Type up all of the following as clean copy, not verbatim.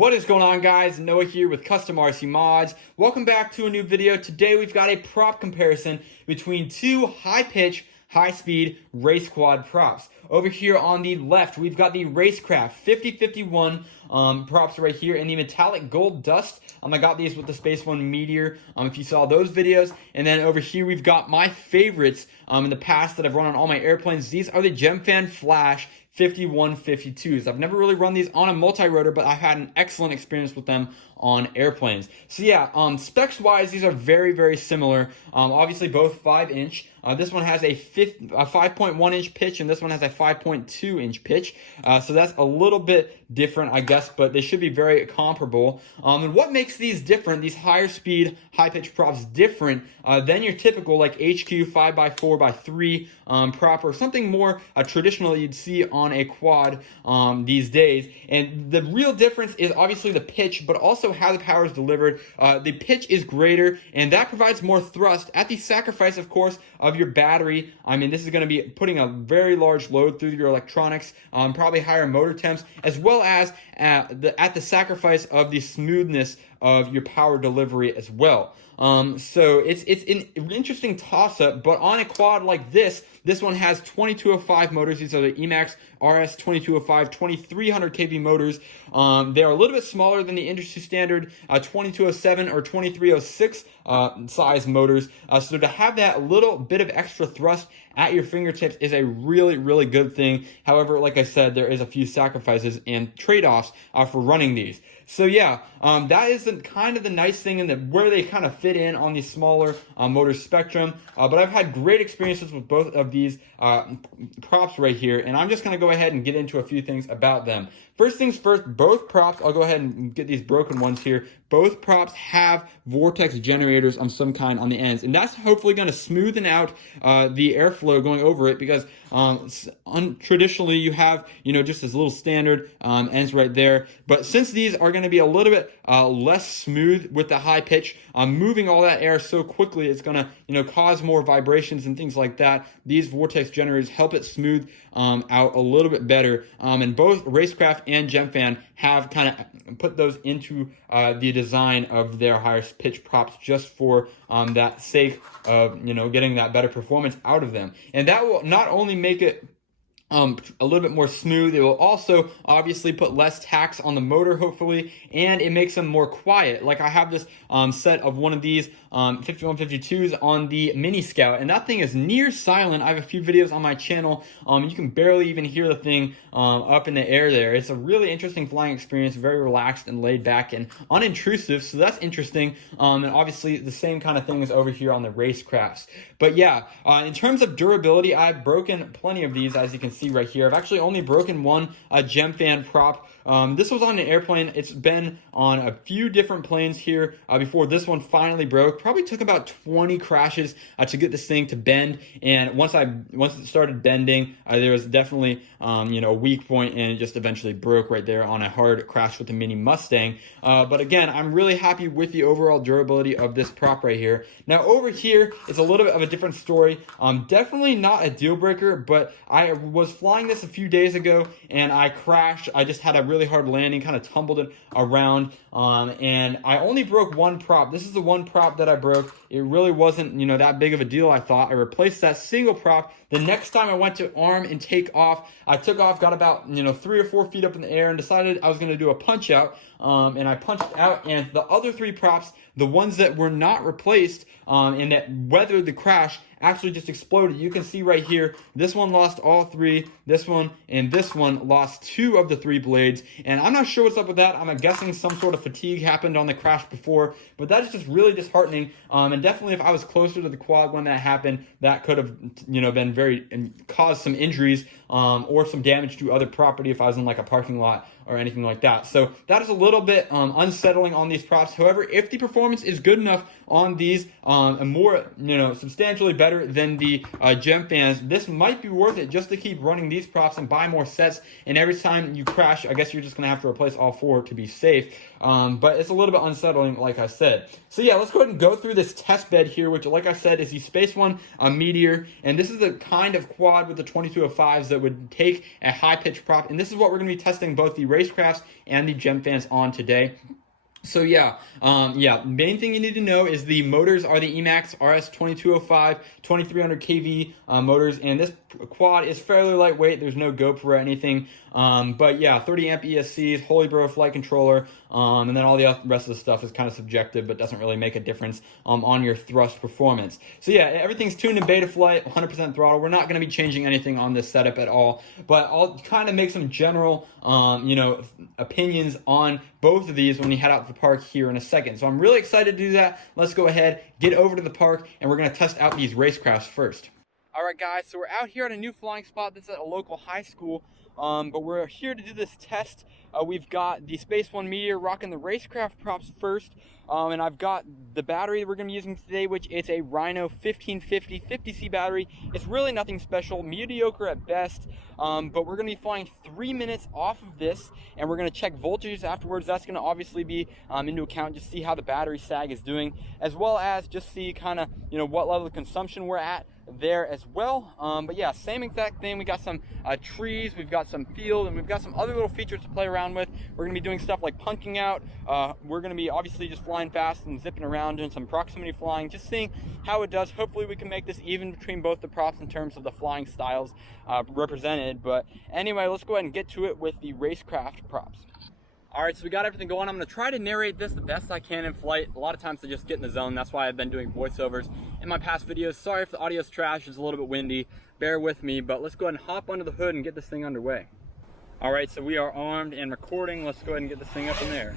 What is going on, guys? Noah here with Custom RC Mods. Welcome back to a new video. Today we've got a prop comparison between two high-pitch, high-speed race quad props. Over here on the left, we've got the RaceKraft 5051 props right here in the metallic gold dust. I got these with the Space One Meteor, if you saw those videos. And then over here, we've got my favorites in the past that I've run on all my airplanes. These are the Gemfan Flash 5152s. I've never really run these on a multi-rotor, but I've had an excellent experience with them on airplanes. So yeah, specs-wise, these are very, very similar. Obviously, both 5-inch. This one has a 5.1-inch pitch, and this one has a 5.2-inch pitch. So that's a little bit different, I guess, but they should be very comparable. And what makes these different, these higher speed, high pitch props different than your typical like HQ 5x4x3 prop or something more traditional you'd see on a quad these days. And the real difference is obviously the pitch, but also how the power is delivered. The pitch is greater, and that provides more thrust at the sacrifice, of course, of your battery. I mean, this is going to be putting a very large load through your electronics, probably higher motor temps, as well as at the sacrifice of the smoothness of your power delivery as well. So it's an interesting toss-up, but on a quad like this one has 2205 motors. These are the Emax RS 2205 2300 kV motors. They are a little bit smaller than the industry standard 2207 or 2306 size motors. So to have that little bit of extra thrust at your fingertips is a really, really good thing. However, like I said, there is a few sacrifices and trade-offs for running these. So yeah, that is kind of the nice thing in where they kind of fit in on the smaller motor spectrum. But I've had great experiences with both of these props right here, and I'm just going to go ahead and get into a few things about them. First things first, both props, I'll go ahead and get these broken ones here. Both props have vortex generators of some kind on the ends, and that's hopefully going to smoothen out the airflow going over it, because traditionally you have, just this little standard ends right there. But since these are going to be a little bit less smooth with the high pitch, moving all that air so quickly, it's going to, cause more vibrations and things like that. These vortex generators help it smooth out a little bit better. And both RaceKraft and Gemfan have kind of put those into the design of their higher pitch props just for that sake of, getting that better performance out of them. And that will not only make it a little bit more smooth, it will also obviously put less tax on the motor, hopefully, and it makes them more quiet. Like I have this set of one of these 5152s on the Mini Scout, and that thing is near silent. I have a few videos on my channel. You can barely even hear the thing up in the air there. It's a really interesting flying experience, very relaxed and laid back and unintrusive, so that's interesting. And obviously the same kind of thing is over here on the RaceKrafts. But yeah, in terms of durability, I've broken plenty of these, as you can see right here. I've actually only broken one Gemfan prop. This was on an airplane. It's been on a few different planes here before this one finally broke. Probably took about 20 crashes to get this thing to bend, and once it started bending, there was definitely a weak point, and it just eventually broke right there on a hard crash with the Mini Mustang. But again, I'm really happy with the overall durability of this prop right here. Now over here, it's a little bit of a different story. Definitely not a deal breaker, but I was flying this a few days ago and I crashed. I just had a really hard landing, kind of tumbled it around, and I only broke one prop. This is the one prop that I broke. It really wasn't, that big of a deal, I thought. I replaced that single prop. The next time I went to arm and take off, I took off, got about 3 or 4 feet up in the air, and decided I was going to do a punch out. And I punched out, and the other 3 props, the ones that were not replaced and that weathered the crash, actually just exploded. You can see right here, this one lost all 3, this one, and this one lost 2 of the 3 blades. And I'm not sure what's up with that. I'm guessing some sort of fatigue happened on the crash before, but that is just really disheartening. And definitely if I was closer to the quad when that happened, that could have, been caused some injuries or some damage to other property if I was in like a parking lot or anything like that. So that is a little bit unsettling on these props. However, if the performance is good enough on these and more, substantially better than the Gemfans, this might be worth it just to keep running these props and buy more sets. And every time you crash, I guess you're just going to have to replace all 4 to be safe. But it's a little bit unsettling, like I said. So yeah, let's go ahead and go through this test bed here, which, like I said, is the Space One Meteor. And this is the kind of quad with the 2205s that would take a high pitch prop. And this is what we're going to be testing both the RaceKrafts and the Gemfans on today. So main thing you need to know is the motors are the Emax RS2205 2300 kV motors, and this quad is fairly lightweight. There's no GoPro or anything, but yeah, 30 amp ESCs, Holy Bro flight controller, and then all the rest of the stuff is kind of subjective, but doesn't really make a difference on your thrust performance. So yeah, everything's tuned in beta flight, 100% throttle. We're not going to be changing anything on this setup at all, but I'll kind of make some general opinions on both of these when you head out to the park here in a second. So I'm really excited to do that. Let's go ahead, get over to the park, and we're going to test out these RaceKrafts first. All right, guys, so we're out here at a new flying spot. This is at a local high school, but we're here to do this test. We've got the Space One Meteor rocking the RaceKraft props first, and I've got the battery we're going to be using today, which is a Rhino 1550 50C battery. It's really nothing special, mediocre at best, but we're going to be flying 3 minutes off of this, and we're going to check voltages afterwards. That's going to obviously be into account, just see how the battery sag is doing, as well as just see kind of what level of consumption we're at there as well. But yeah, same exact thing. We got some trees, we've got some field, and we've got some other little features to play around with. We're going to be doing stuff like punking out. We're going to be obviously just flying fast and zipping around, doing some proximity flying, just seeing how it does. Hopefully we can make this even between both the props in terms of the flying styles represented. But anyway, let's go ahead and get to it with the RaceKraft props. All right, so we got everything going. I'm going to try to narrate this the best I can in flight. A lot of times I just get in the zone. That's why I've been doing voiceovers in my past videos. Sorry if the audio's trash, it's a little bit windy. Bear with me, but let's go ahead and hop under the hood and get this thing underway. All right, so we are armed and recording. Let's go ahead and get this thing up in there.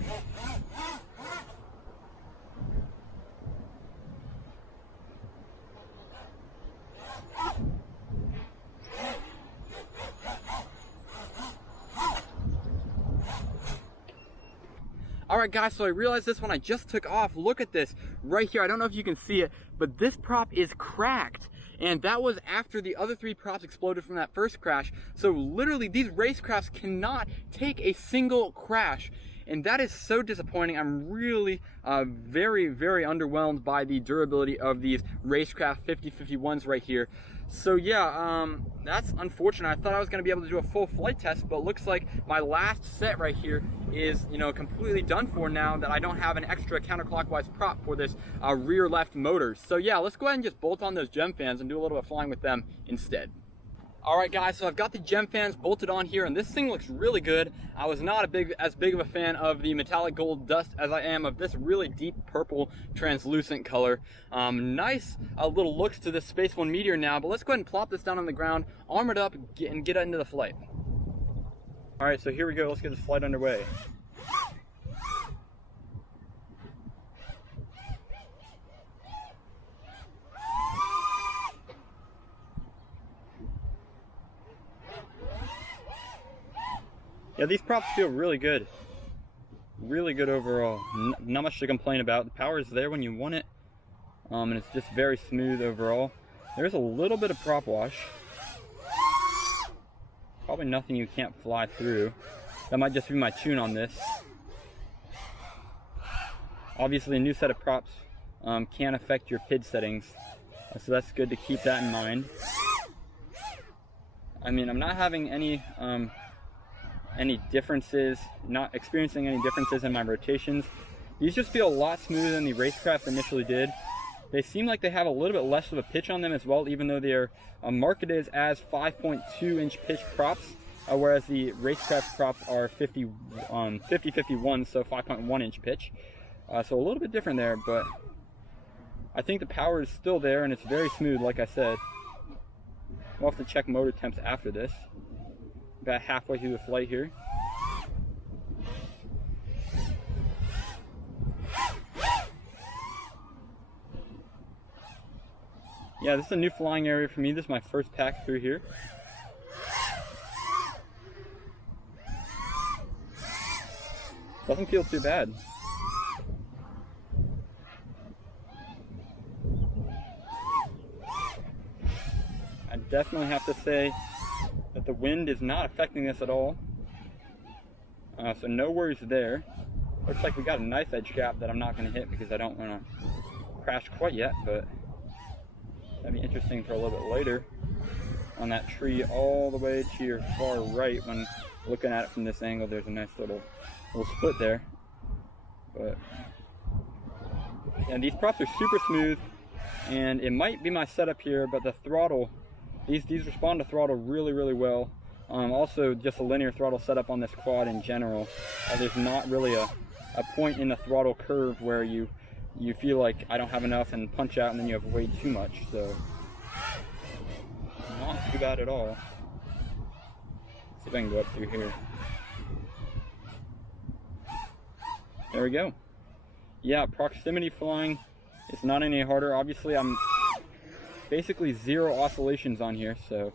Alright guys, so I realized this when I just took off. Look at this right here. I don't know if you can see it, but this prop is cracked. And that was after the other 3 props exploded from that first crash. So literally these RaceKrafts cannot take a single crash. And that is so disappointing. I'm really very, very underwhelmed by the durability of these RaceKraft 5051s right here. So yeah, that's unfortunate. I thought I was going to be able to do a full flight test, but looks like my last set right here is, completely done for now that I don't have an extra counterclockwise prop for this rear left motor. So yeah, let's go ahead and just bolt on those Gemfans and do a little bit of flying with them instead. Alright guys, so I've got the Gemfans bolted on here, and this thing looks really good. I was not as big of a fan of the metallic gold dust as I am of this really deep purple translucent color. Nice little looks to this Space One Meteor now, but let's go ahead and plop this down on the ground, arm it up, and get into the flight. Alright, so here we go. Let's get this flight underway. Yeah, these props feel really good. Really good overall. Not much to complain about. The power is there when you want it. And it's just very smooth overall. There's a little bit of prop wash. Probably nothing you can't fly through. That might just be my tune on this. Obviously a new set of props can affect your PID settings. So that's good to keep that in mind. I mean, I'm not having any differences, not experiencing any differences in my rotations. These just feel a lot smoother than the RaceKraft initially did. They seem like they have a little bit less of a pitch on them as well, even though they are marketed as 5.2 inch pitch props, whereas the RaceKraft props are 50-51, so 5.1 inch pitch. So a little bit different there, but I think the power is still there and it's very smooth, like I said. We'll have to check motor temps after this. About halfway through the flight here. Yeah, this is a new flying area for me. This is my first pack through here. Doesn't feel too bad. I definitely have to say that the wind is not affecting this at all. So no worries there. Looks like we got a nice edge gap that I'm not going to hit because I don't want to crash quite yet, but that'd be interesting for a little bit later on that tree all the way to your far right when looking at it from this angle, there's a nice little split there. But and these props are super smooth, and it might be my setup here, but the throttle, these respond to throttle really well. Also, just a linear throttle setup on this quad in general. There's not really a point in the throttle curve where you feel like I don't have enough and punch out and then you have way too much. So not too bad at all. Let's see if I can go up through here. There we go. Yeah, proximity flying is not any harder. Obviously, I'm basically 0 oscillations on here, so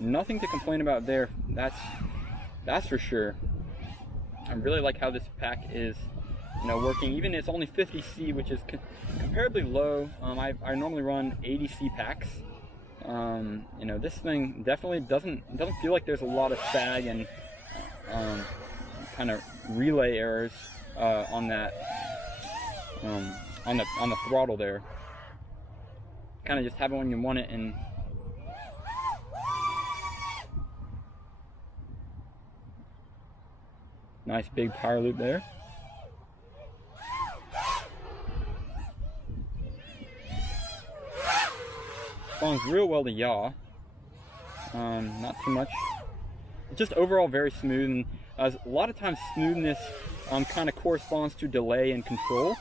nothing to complain about there. That's for sure. I really like how this pack is, working. Even it's only 50C, which is comparably low. I normally run 80C packs. This thing definitely doesn't feel like there's a lot of sag and kind of relay errors on that on the throttle there. Kind of just have it when you want it, and nice big power loop there. Responds real well to yaw. Not too much. Just overall very smooth, and a lot of times smoothness kind of corresponds to delay and control.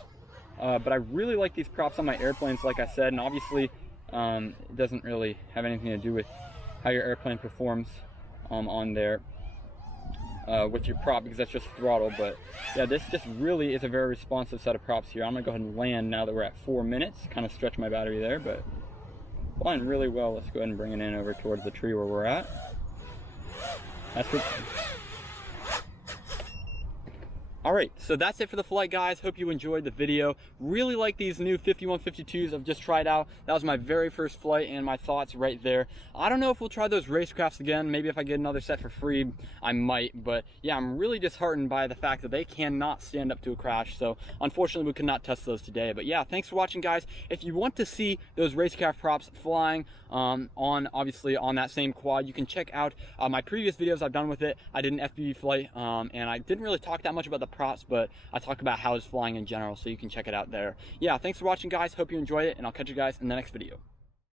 But I really like these props on my airplanes, like I said, and obviously it doesn't really have anything to do with how your airplane performs on there with your prop, because that's just throttle. But yeah, this just really is a very responsive set of props here. I'm gonna go ahead and land now that we're at 4 minutes, kind of stretch my battery there, but flying really well. Let's go ahead and bring it in over towards the tree where we're at. That's it. Alright, so that's it for the flight, guys. Hope you enjoyed the video. Really like these new 5152s I've just tried out. That was my very first flight, and my thoughts right there. I don't know if we'll try those RaceKrafts again. Maybe if I get another set for free, I might. But yeah, I'm really disheartened by the fact that they cannot stand up to a crash. So unfortunately, we could not test those today. But yeah, thanks for watching, guys. If you want to see those RaceKraft props flying obviously on that same quad, you can check out my previous videos I've done with it. I did an FPV flight, and I didn't really talk that much about the props, but I talk about how it's flying in general, so you can check it out there. Yeah, thanks for watching, guys. Hope you enjoyed it, and I'll catch you guys in the next video.